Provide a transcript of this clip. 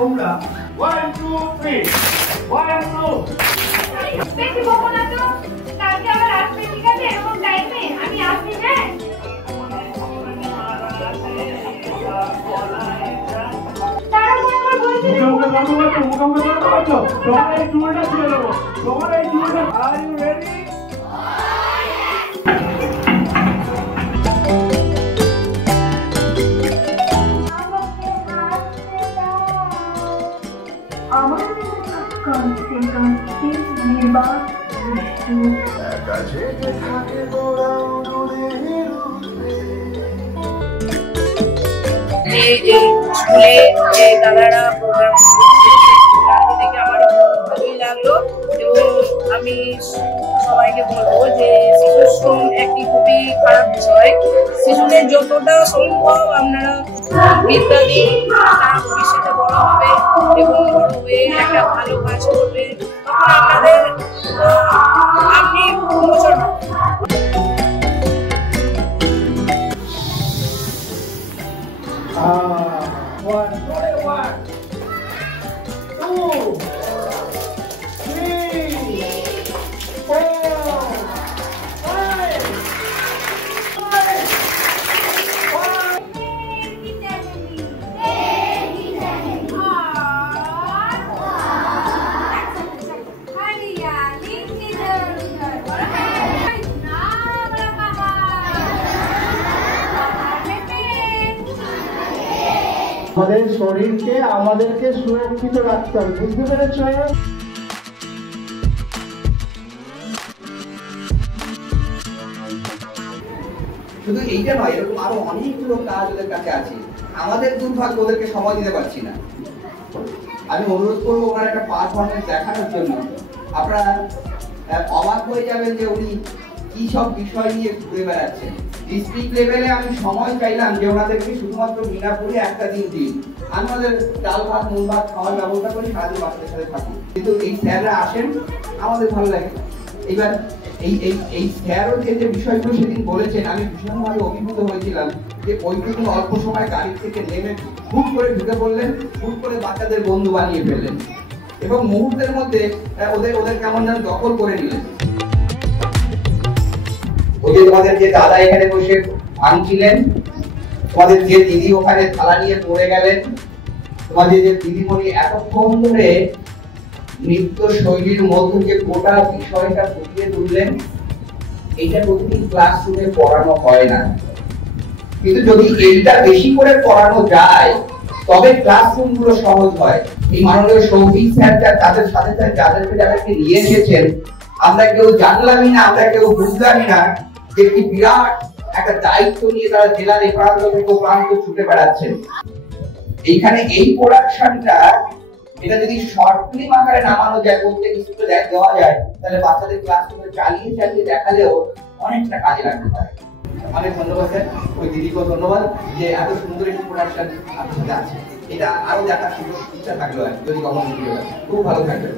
তোমরা 1 2 3 1 2 বেশি বকো না তো, কালকে আবার আসবে, ঠিক আছে? এরকম টাইমে আমি আসছি, হ্যাঁ? তারপর আবার বলছি তোমার এই চুলটা ছিল দেবো, তোমার এই চুলটা। Are you ready? আমার কনসেন্ট্রেশন নির্বাক কাছে থাকে গোড়া উড়ে এই স্কুলে যে দাদারা প্রোগ্রাম দেখে আমার ভালোই লাগলো এবং আমি সবাইকে বলবো যে শিশুশ্রম একটি খুবই খারাপ বিষয়। শিশুদের যতটা সম্ভব আপনারা বিদ্যা দিন, তারা ভবিষ্যতে বড় হবে এবং বড় হয়ে একটা ভালো কাজ করবে, তখন আপনাদের আপনি প্রমোশন হবে। One, 2, 3, 4, 5. আমাদের শরীরকে আমাদেরকে সুরক্ষিত রাখতে হবে, বুঝতে পেরেছ? শুধু এইটা নয়, এরকম আরো অনেকগুলো কাজ ওদের কাছে আছে। আমাদের দুর্ভাগ্য ওদেরকে সময় দিতে পারছি না। আমি অনুরোধ করবো ওনার একটা পারফরমেন্স দেখানোর জন্য। আপনারা অবাক হয়ে যাবেন যে উনি কি সব বিষয় নিয়ে ঘুরে বেড়াচ্ছেন। ডিস্ট্রিক্ট লেভেলে আমি সময় চাইলাম যে ওনাদেরকে শুধুমাত্র মিনাপুরে একটা দিন দিন, আমি ওদের ডাল ভাত নুন ভাত খাওয়ার ব্যবস্থা করি, সারাদিন বাচ্চাদের সাথে থাকুন। কিন্তু এই স্যাররা আসেন, আমাদের ভালো লাগে। এবার এই স্যারও যে বিষয়গুলো সেদিন বলেছেন, আমি ভীষণভাবে অভিভূত হয়েছিলাম যে ওইটুকু অল্প সময় গাড়ি থেকে নেমে হুট করে ঢুকে পড়লেন, হুট করে বাচ্চাদের বন্ধু বানিয়ে ফেললেন এবং মুহূর্তের মধ্যে ওদের কেমন যেন দখল করে নিলেন। ওই যে তোমাদের যে দাদা এখানে বসে ভাঙছিলেন, তোমাদের যে দিদি ওখানে থালা নিয়ে পড়ে গেলেন, তোমাদের যে দিদিমণি এতক্ষণ ধরে নৃত্য শৈলীর মধ্যে যে গোটা বিষয়টা ফুটিয়ে তুললেন, এইটা প্রতিদিন ক্লাসরুমে পড়ানো হয় না। কিন্তু যদি এইটা বেশি করে পড়ানো যায় তবে ক্লাসরুম গুলো সহজ হয়। এই মাননীয় সৌভিক স্যার তাদের সাথে যাদেরকে নিয়ে এসেছেন, আমরা কেউ জানলামই না, আমরা কেউ বুঝলামই না যে কি বিরাট একটা দায়িত্ব নিয়ে তারা জেলার এ প্রান্ত থেকে প্রান্ত ছুটে বেড়াচ্ছেন। এইখানে এই প্রোডাকশনটা, এটা যদি শর্ট ফিল্ম আকারে নামানো যায়, প্রত্যেক স্কুলে দেওয়া যায়, তাহলে বাচ্চাদের ক্লাসরুমে চালিয়ে দেখালেও অনেকটা কাজে লাগতে পারে। অনেক ধন্যবাদ স্যার, ওই দিদিকেও ধন্যবাদ যে এত সুন্দর একটি প্রোডাকশন আপনার সাথে আছে। এটা আরো দেখার সুযোগ ইচ্ছা থাকলো, যদি কখনো খুব ভালো থাকবে।